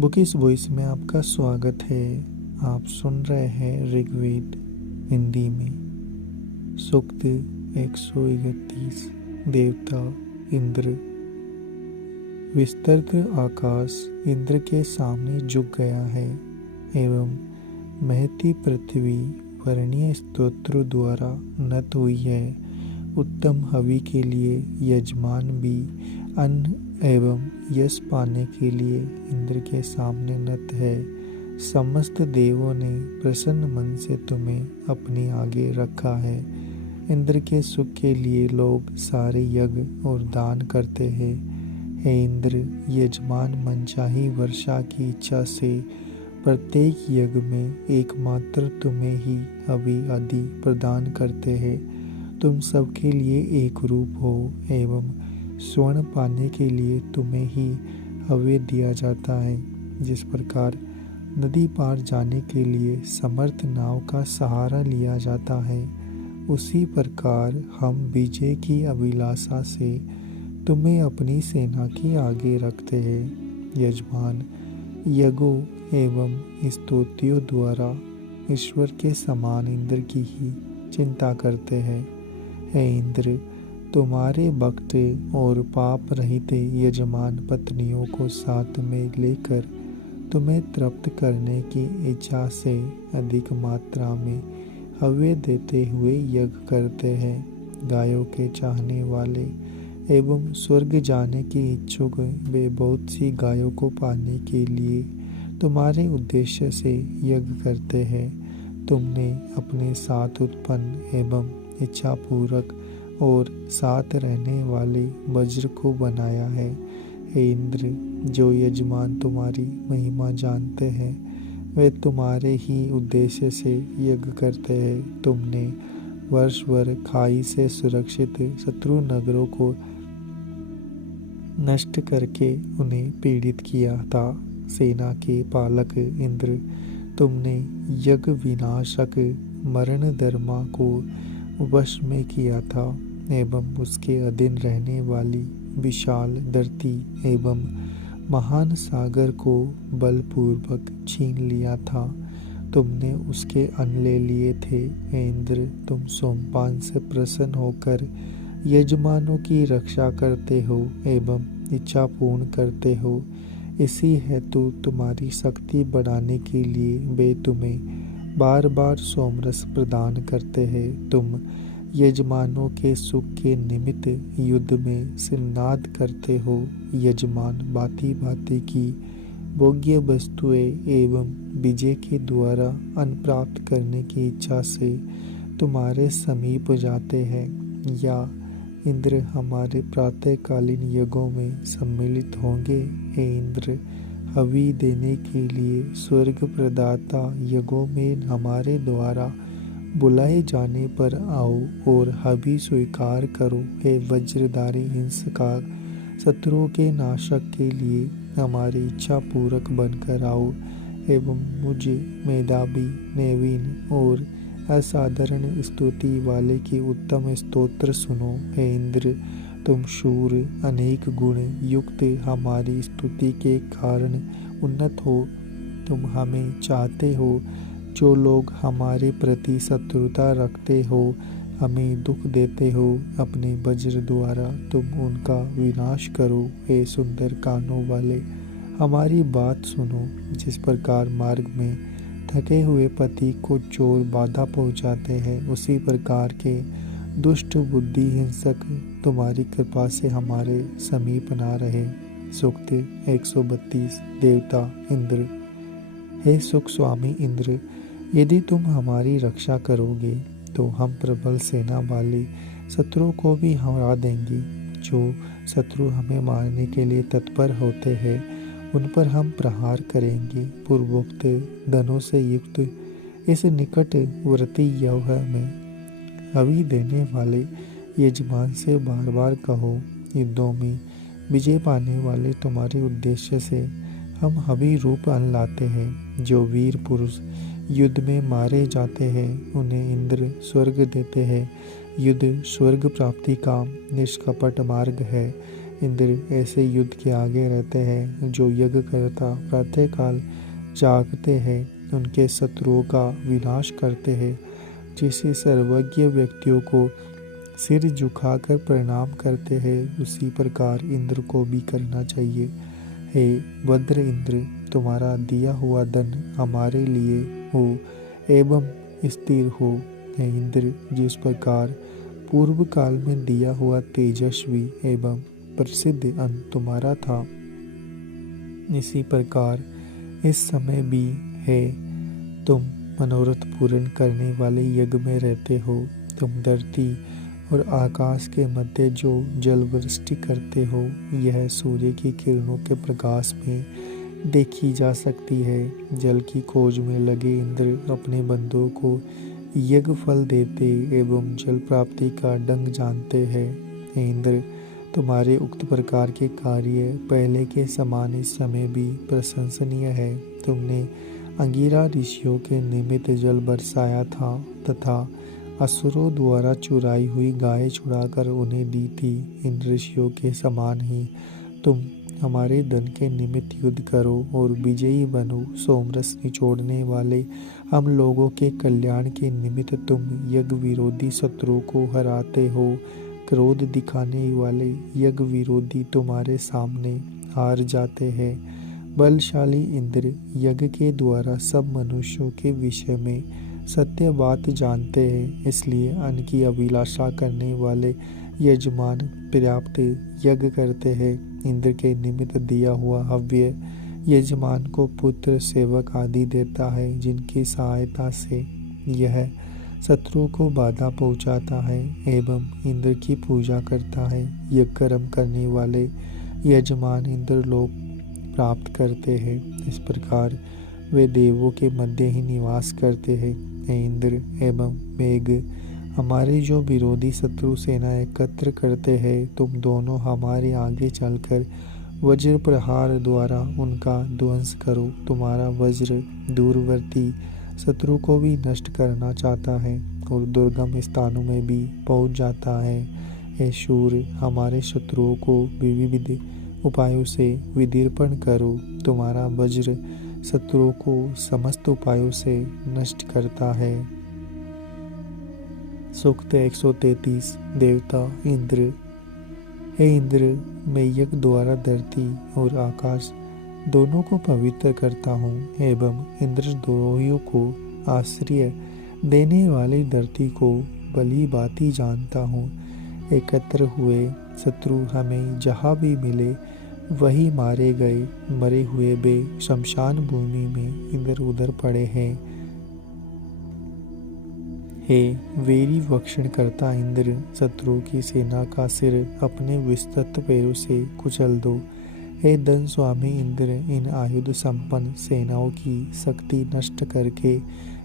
Bookish voice में आपका स्वागत है। आप सुन रहे हैं ऋग्वेद हिंदी में। सूक्त 131। देवता इंद्र। विस्तृत आकाश इंद्र के सामने झुक गया है एवं महती पृथ्वी वर्णीय स्तोत्र द्वारा नत हुई है। उत्तम हवि के लिए यजमान भी अन्न एवं यश पाने के लिए इंद्र के सामने नत है। समस्त देवों ने प्रसन्न मन से तुम्हें अपने आगे रखा है। इंद्र के सुख के लिए लोग सारे यज्ञ और दान करते हैं। हे इंद्र, यजमान मनचाही वर्षा की इच्छा से प्रत्येक यज्ञ में एकमात्र तुम्हें ही हवि आदि प्रदान करते हैं। तुम सबके लिए एक रूप हो एवं स्वर्ण पाने के लिए तुम्हें ही हव्य दिया जाता है। जिस प्रकार नदी पार जाने के लिए समर्थ नाव का सहारा लिया जाता है, उसी प्रकार हम विजय की अभिलाषा से तुम्हें अपनी सेना के आगे रखते हैं। यजमान यज्ञों एवं स्तुतियों द्वारा ईश्वर के समान इंद्र की ही चिंता करते हैं। हे इंद्र, तुम्हारे भक्त और पाप रहित यजमान पत्नियों को साथ में लेकर तुम्हें तृप्त करने की इच्छा से अधिक मात्रा में हव्य देते हुए यज्ञ करते हैं। गायों के चाहने वाले एवं स्वर्ग जाने के इच्छुक वे बहुत सी गायों को पाने के लिए तुम्हारे उद्देश्य से यज्ञ करते हैं। तुमने अपने साथ उत्पन्न एवं इच्छापूर्वक और साथ रहने वाले वज्र को बनाया है। हे इंद्र, जो यजमान तुम्हारी महिमा जानते हैं वे तुम्हारे ही उद्देश्य से यज्ञ करते हैं। तुमने वर्ष भर खाई से सुरक्षित शत्रु नगरों को नष्ट करके उन्हें पीड़ित किया था। सेना के पालक इंद्र, तुमने यज्ञ विनाशक मरण धर्मा को वश में किया था एवं उसके अधीन रहने वाली विशाल धरती एवं महान सागर को बलपूर्वक छीन लिया था। तुमने उसके अन्न ले लिए थे। हे इंद्र, तुम सोमपान से प्रसन्न होकर यजमानों की रक्षा करते हो एवं इच्छा पूर्ण करते हो। इसी हेतु तुम्हारी शक्ति बढ़ाने के लिए वे तुम्हें बार बार सोमरस प्रदान करते हैं। तुम यजमानों के सुख के निमित्त युद्ध में सिरनाद करते हो। यजमान भांति भांति की भोग्य वस्तुएं एवं विजय के द्वारा अन्न प्राप्त करने की इच्छा से तुम्हारे समीप जाते हैं। या इंद्र हमारे प्रातःकालीन यज्ञों में सम्मिलित होंगे। हे इंद्र, हवि देने के लिए स्वर्ग प्रदाता यज्ञों में हमारे द्वारा बुलाए जाने पर आओ और हवि स्वीकार करो। हे वज्रधारी हिंसकार, शत्रुओं के नाशक के लिए हमारी इच्छा पूरक बनकर आओ एवं मुझे मेधावी, नवीन और असाधारण स्तुति वाले की उत्तम स्तोत्र सुनो। हे इंद्र, तुम शूर अनेक गुण युक्त हमारी स्तुति के कारण उन्नत हो। तुम हमें चाहते हो। जो लोग हमारे प्रति शत्रुता रखते हो, हमें दुख देते हो, अपने वज्र द्वारा तुम उनका विनाश करो। हे सुंदर कानों वाले, हमारी बात सुनो। जिस प्रकार मार्ग में थके हुए पति को चोर बाधा पहुंचाते हैं, उसी प्रकार के दुष्ट बुद्धि हिंसक तुम्हारी कृपा से हमारे समीप ना रहे। सूक्त 132। देवता इंद्र। हे सुख स्वामी इंद्र, यदि तुम हमारी रक्षा करोगे तो हम प्रबल सेना वाले शत्रुओं को भी हरा देंगे। जो शत्रु हमें मारने के लिए तत्पर होते हैं, उन पर हम प्रहार करेंगे। पूर्वोक्त धनों से युक्त इस निकटवर्ती यौह में हवि देने वाले यजमान से बार बार कहो। युद्धों में विजय पाने वाले तुम्हारे उद्देश्य से हम हवि रूप अन्न लाते हैं। जो वीर पुरुष युद्ध में मारे जाते हैं, उन्हें इंद्र स्वर्ग देते हैं। युद्ध स्वर्ग प्राप्ति का निष्कपट मार्ग है। इंद्र ऐसे युद्ध के आगे रहते हैं जो यज्ञ करता प्रातःकाल जागते हैं, उनके शत्रुओं का विनाश करते हैं। जैसे सर्वज्ञ व्यक्तियों को सिर झुकाकर प्रणाम करते हैं, उसी प्रकार इंद्र को भी करना चाहिए। हे भद्र इंद्र, तुम्हारा दिया हुआ धन हमारे लिए हो एवं स्थिर हो। हे इंद्र, जिस प्रकार पूर्व काल में दिया हुआ तेजस्वी एवं प्रसिद्ध अन्न तुम्हारा था, इसी प्रकार इस समय भी है। तुम मनोरथ पूर्ण करने वाले यज्ञ में रहते हो। तुम धरती और आकाश के मध्य जो जल वृष्टि करते हो, यह सूर्य की किरणों के प्रकाश में देखी जा सकती है। जल की खोज में लगे इंद्र अपने बंधुओं को यज्ञ फल देते एवं जल प्राप्ति का ढंग जानते हैं। हे इंद्र, तुम्हारे उक्त प्रकार के कार्य पहले के समान इस समय भी प्रशंसनीय है। तुमने अंगिरा ऋषियों के निमित्त जल बरसाया था तथा असुरों द्वारा चुराई हुई गायें छुड़ाकर उन्हें दी थी। इन ऋषियों के समान ही तुम हमारे धन के निमित्त युद्ध करो और विजयी बनो। सोमरस निचोड़ने वाले हम लोगों के कल्याण के निमित्त तुम यज्ञ विरोधी शत्रुओं को हराते हो। क्रोध दिखाने वाले यज्ञ विरोधी तुम्हारे सामने हार जाते हैं। बलशाली इंद्र यज्ञ के द्वारा सब मनुष्यों के विषय में सत्य बात जानते हैं, इसलिए अन्न की अभिलाषा करने वाले यजमान पर्याप्त यज्ञ करते हैं। इंद्र के निमित्त दिया हुआ हव्य यजमान को पुत्र, सेवक आदि देता है, जिनकी सहायता से यह शत्रु को बाधा पहुंचाता है एवं इंद्र की पूजा करता है। यज्ञ कर्म करने वाले यजमान इंद्र लोक प्राप्त करते हैं। इस प्रकार वे देवों के मध्य ही निवास करते हैं। हे इंद्र एवं मेघ, हमारे जो विरोधी शत्रु सेना एकत्र करते हैं, तुम दोनों हमारे आगे चलकर वज्र प्रहार द्वारा उनका ध्वंस करो। तुम्हारा वज्र दूरवर्ती शत्रु को भी नष्ट करना चाहता है और दुर्गम स्थानों में भी पहुंच जाता है। हे शूर, हमारे शत्रुओं को विविध उपायों से विदीर्पण करो। तुम्हारा वज्र शत्रुओं को समस्त उपायों से नष्ट करता है। सूक्त 133। देवता इंद्र। हे इंद्र, मैं यज्ञ द्वारा धरती और आकाश दोनों को पवित्र करता हूँ एवं इंद्रद्रोहियों को आश्रय देने वाली धरती को भली भांति जानता हूँ। एकत्र हुए शत्रु हमें जहाँ भी मिले वही मारे गए। मरे हुए बे शमशान भूमि में इधर उधर पड़े हैं। हे वेरी भक्षण करता इंद्र, शत्रुओं की सेना का सिर अपने विस्तृत पैरों से कुचल दो। हे धन स्वामी इंद्र, इन आयुध संपन्न सेनाओं की शक्ति नष्ट करके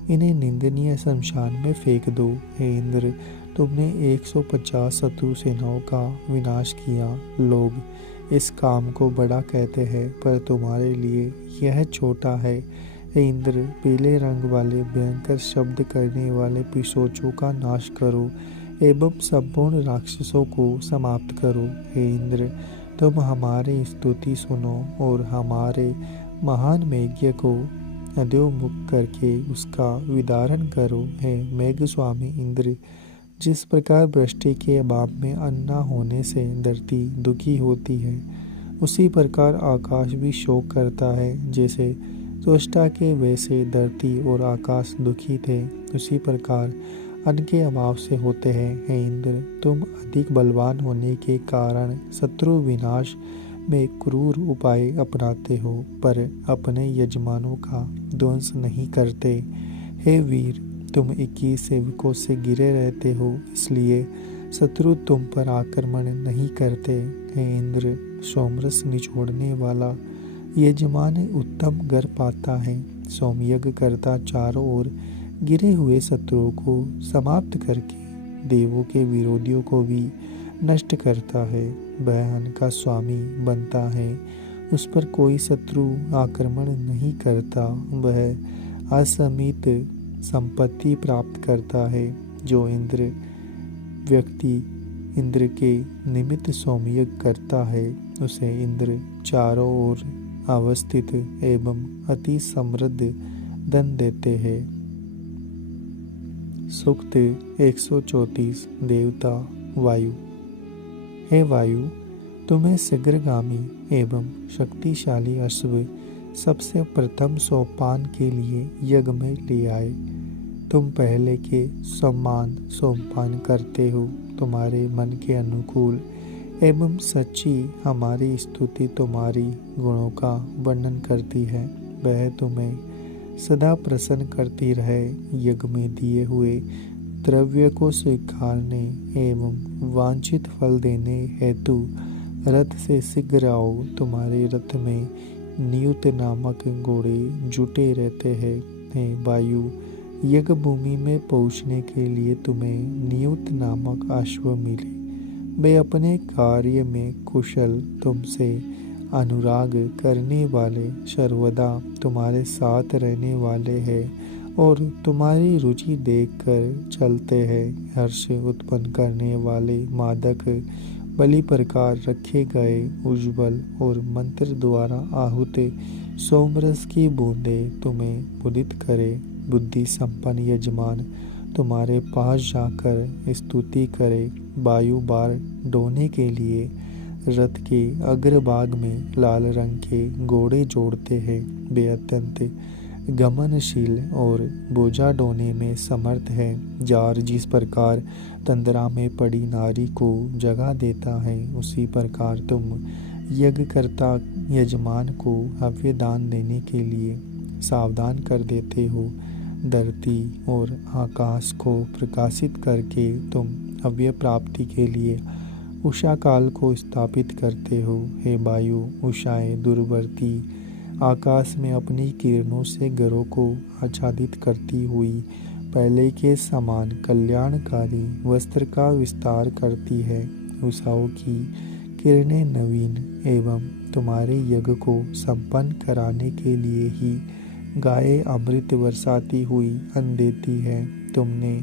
इन्हें निंदनीय शमशान में फेंक दो। हे इंद्र, तुमने 150 शत्रु सेनाओं का विनाश किया। लोग इस काम को बड़ा कहते हैं, पर तुम्हारे लिए यह छोटा है। हे इंद्र, पीले रंग वाले भयंकर शब्द करने वाले पिशाचों का नाश करो एवं संपूर्ण राक्षसों को समाप्त करो। हे इंद्र, तुम हमारी स्तुति सुनो और हमारे महान मेघ को अधोमुख करके उसका विदारण करो। हे मेघ स्वामी इंद्र, जिस प्रकार वृष्टि के अभाव में अन्न न होने से धरती दुखी होती है, उसी प्रकार आकाश भी शोक करता है। जैसे त्वष्टा के वैसे धरती और आकाश दुखी थे, उसी प्रकार अन्न के अभाव से होते हैं। हे इंद्र, तुम अधिक बलवान होने के कारण शत्रु विनाश में क्रूर उपाय अपनाते हो, पर अपने यजमानों का ध्वंस नहीं करते। हे वीर, तुम 21 सेवकों से घिरे रहते हो, इसलिए शत्रु तुम पर आक्रमण नहीं करते। हे इंद्र, सोमरस निचोड़ने वाला यजमान उत्तम घर पाता है। सोमयज्ञ करता चारों ओर गिरे हुए शत्रुओं को समाप्त करके देवों के विरोधियों को भी नष्ट करता है। वह अन्न का स्वामी बनता है, उस पर कोई शत्रु आक्रमण नहीं करता। वह असीमित संपत्ति प्राप्त करता है। जो इंद्र व्यक्ति इंद्र के निमित्त सोमयज्ञ करता है उसे इंद्र चारों ओर अवस्थित एवं अति समृद्ध धन देते हैं। सूक्त 134 देवता वायु। हे वायु, तुम्हें शीघ्रगामी एवं शक्तिशाली अश्व सबसे प्रथम सोपान के लिए यज्ञ में ले आए। तुम पहले के समान सोमपान करते हो। तुम्हारे मन के अनुकूल एवं सच्ची हमारी स्तुति तुम्हारी गुणों का वर्णन करती है। वह तुम्हें सदा प्रसन्न करती रहे। यज्ञ में दिए हुए द्रव्य को स्वीकारने एवं वांछित फल देने हेतु रथ से शीघ्र आओ। तुम्हारे रथ में नियुक्त नामक घोड़े जुटे रहते हैं। हे वायु, यज्ञ भूमि में पहुँचने के लिए तुम्हें नियुक्त नामक अश्व मिले। वे अपने कार्य में कुशल, तुमसे अनुराग करने वाले, सर्वदा तुम्हारे साथ रहने वाले हैं और तुम्हारी रुचि देखकर चलते हैं। हर्ष उत्पन्न करने वाले मादक बलि प्रकार रखे गए उज्ज्वल और मंत्र द्वारा आहूत सोमरस की बूंदें तुम्हें मुदित करे। बुद्धि संपन्न यजमान तुम्हारे पास जाकर स्तुति करे। वायु बार ढोने के लिए रथ के अग्रभाग में लाल रंग के घोड़े जोड़ते हैं। वे अत्यंत गमनशील और बोझा ढोने में समर्थ है। जार जिस प्रकार तंद्रा में पड़ी नारी को जगा देता है, उसी प्रकार तुम यज्ञकर्ता यजमान को हव्य दान देने के लिए सावधान कर देते हो। धरती और आकाश को प्रकाशित करके तुम हव्य प्राप्ति के लिए उषा काल को स्थापित करते हो। हे वायु, उषाएं दूरवर्ती आकाश में अपनी किरणों से घरों को आच्छादित करती हुई पहले के समान कल्याणकारी वस्त्र का विस्तार करती है। उषाओं की किरणें नवीन एवं तुम्हारे यज्ञ को संपन्न कराने के लिए ही गाये अमृत बरसाती हुई अन्न देती है। तुमने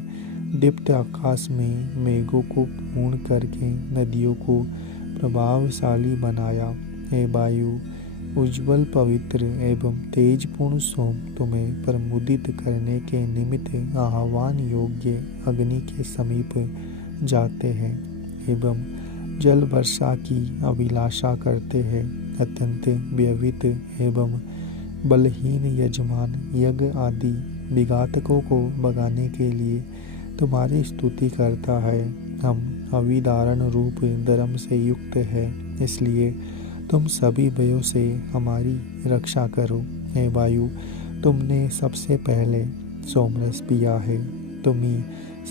दीप्त आकाश में मेघों को पूर्ण करके नदियों को प्रभावशाली बनाया। हे वायु, उज्ज्वल पवित्र एवं तेजपूर्ण सोम तुम्हें प्रमुदित करने के निमित्त आह्वान योग्य अग्नि के समीप जाते हैं एवं जल वर्षा की अभिलाषा करते हैं। अत्यंत व्यवित एवं बलहीन यजमान यज्ञ आदि विघातकों को भगाने के लिए तुम्हारी स्तुति करता है। हम अविधारण रूप धर्म से युक्त है, इसलिए तुम सभी भयों से हमारी रक्षा करो। हे वायु, तुमने सबसे पहले सोमरस पिया है। तुम ही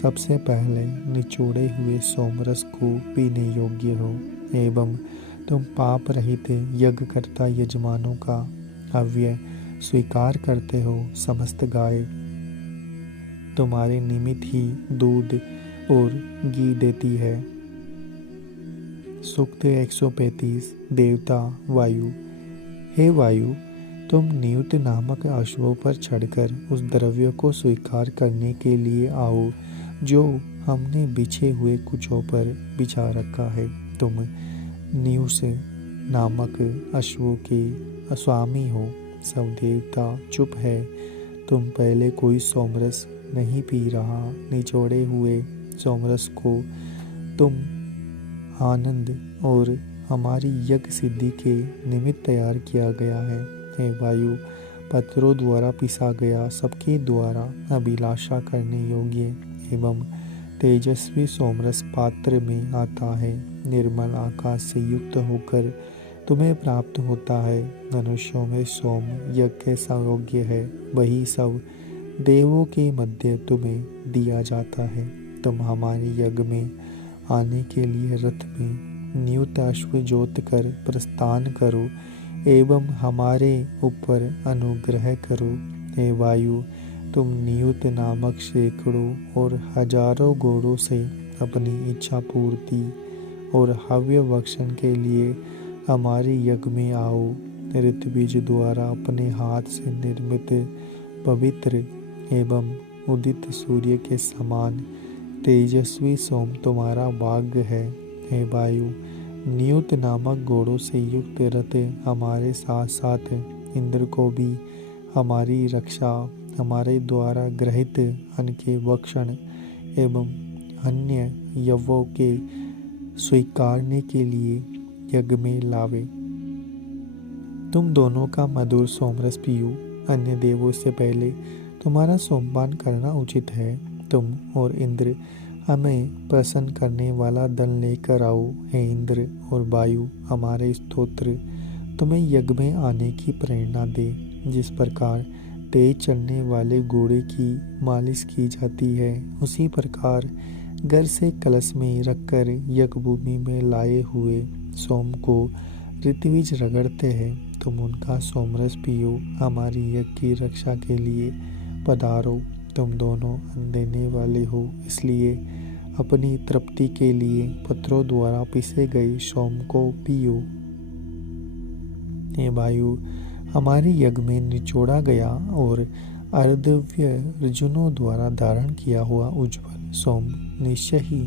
सबसे पहले निचोड़े हुए सोमरस को पीने योग्य हो एवं तुम पाप रहित यज्ञकर्ता यजमानों का हव्य स्वीकार करते हो। समस्त गाय तुम्हारे निमित्त ही दूध और घी देती है। सूक्त 135 देवता वायु। हे वायु, तुम नियुक्त नामक अश्वों पर चढ़कर उस द्रव्य को स्वीकार करने के लिए आओ जो हमने बिछे हुए कुचों पर बिछा रखा है। तुम नियुष नामक अश्वों के स्वामी हो। सब देवता चुप है। तुम पहले कोई सोमरस नहीं पी रहा। निचोड़े हुए सोमरस को तुम आनंद और हमारी यज्ञ सिद्धि के निमित्त तैयार किया गया है। हे वायु, पत्रों द्वारा पिसा गया, सबके द्वारा अभिलाषा करने योग्य एवं तेजस्वी सोमरस पात्र में आता है। निर्मल आकाश से युक्त होकर तुम्हें प्राप्त होता है। मनुष्यों में सोम यज्ञ सा योग्य है, वही सब देवों के मध्य तुम्हें दिया जाता है। तुम हमारे यज्ञ में आने के लिए रथ में नियुक्त अश्व जोत कर प्रस्थान करो एवं हमारे ऊपर अनुग्रह करो। हे वायु, तुम नियुक्त नामक सैकड़ों और हजारों घोड़ों से अपनी इच्छा पूर्ति और हव्य भक्षण के लिए हमारे यज्ञ में आओ। ऋतुबीज द्वारा अपने हाथ से निर्मित पवित्र एवं उदित सूर्य के समान तेजस्वी सोम तुम्हारा भाग्य है। हे वायु, नियुत नामक घोड़ों से युक्त रथ हमारे साथ साथ इंद्र को भी हमारी रक्षा, हमारे द्वारा ग्रहित अन्न के भक्षण एवं अन्य यवों के स्वीकारने के लिए यज्ञ में लावे। तुम दोनों का मधुर सोमरस पियो। अन्य देवों से पहले तुम्हारा सोमपान करना उचित है। तुम और इंद्र हमें प्रसन्न करने वाला दल लेकर आओ। हे इंद्र और वायु, हमारे स्तोत्र तुम्हें यज्ञ में आने की प्रेरणा दे। जिस प्रकार तेज चलने वाले घोड़े की मालिश की जाती है, उसी प्रकार घर से कलश में रखकर यज्ञ भूमि में लाए हुए सोम को ऋत्विज रगड़ते हैं। तुम उनका सोमरस पियो। हमारी यज्ञ की रक्षा के लिए पधारो। तुम दोनों अन्न देने वाले हो, इसलिए अपनी तृप्ति के लिए पत्रों द्वारा पिसे गए सोम को पियो। हे वायु, हमारे यज्ञ में निचोड़ा गया और अर्धव्य अर्जुनों द्वारा धारण किया हुआ उज्ज्वल सोम निश्चय ही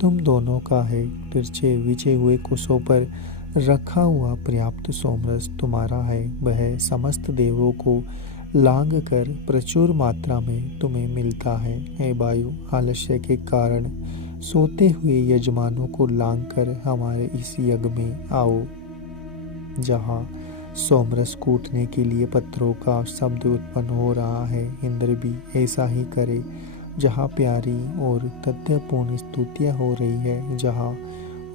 तुम दोनों का है। तिरछे बिछे हुए कुशों पर रखा हुआ पर्याप्त सोमरस तुम्हारा है। वह समस्त देवों को लांग कर प्रचुर मात्रा में तुम्हें मिलता है। हे वायु, आलस्य के कारण सोते हुए यजमानों को लांग कर हमारे इस यज्ञ में आओ। जहाँ सोमरस कूटने के लिए पत्थरों का शब्द उत्पन्न हो रहा है, इंद्र भी ऐसा ही करे। जहाँ प्यारी और तथ्यपूर्ण स्तुतियाँ हो रही है, जहाँ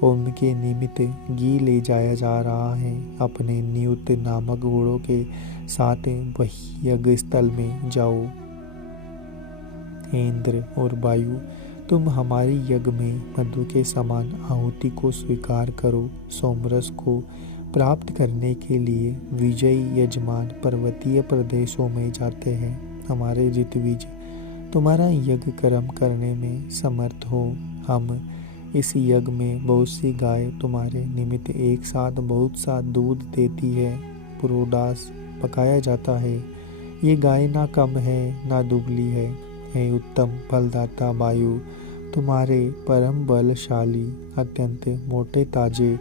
ओम के निमित्त घी ले जाया जा रहा है, अपने नियुक्त नामक घोड़ों के साथ वही यज्ञ स्थल में जाओ। हे इंद्र और वायु, तुम हमारी यज्ञ में मधु के समान आहुति को स्वीकार करो। सोमरस को प्राप्त करने के लिए विजयी यजमान पर्वतीय प्रदेशों में जाते हैं। हमारे ऋत्विज तुम्हारा यज्ञ कर्म करने में समर्थ हो। हम इस यज्ञ में बहुत सी गाय तुम्हारे निमित्त एक साथ बहुत सा दूध देती है। पुरोडास पकाया जाता है। ये गाय ना कम है ना दुबली है। हे उत्तम फलदाता वायु, तुम्हारे परम बलशाली अत्यंत मोटे ताजे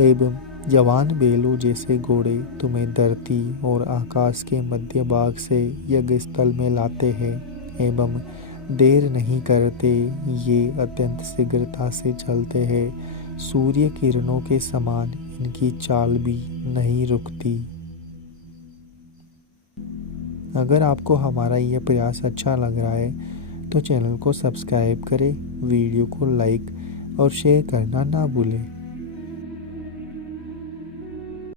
एवं जवान बेलों जैसे घोड़े तुम्हें धरती और आकाश के मध्य भाग से यज्ञ स्थल में लाते हैं एवं देर नहीं करते। ये अत्यंत शीघ्रता से चलते हैं। सूर्य किरणों के समान इनकी चाल भी नहीं रुकती। अगर आपको हमारा यह प्रयास अच्छा लग रहा है तो चैनल को सब्सक्राइब करें, वीडियो को लाइक और शेयर करना ना भूलें।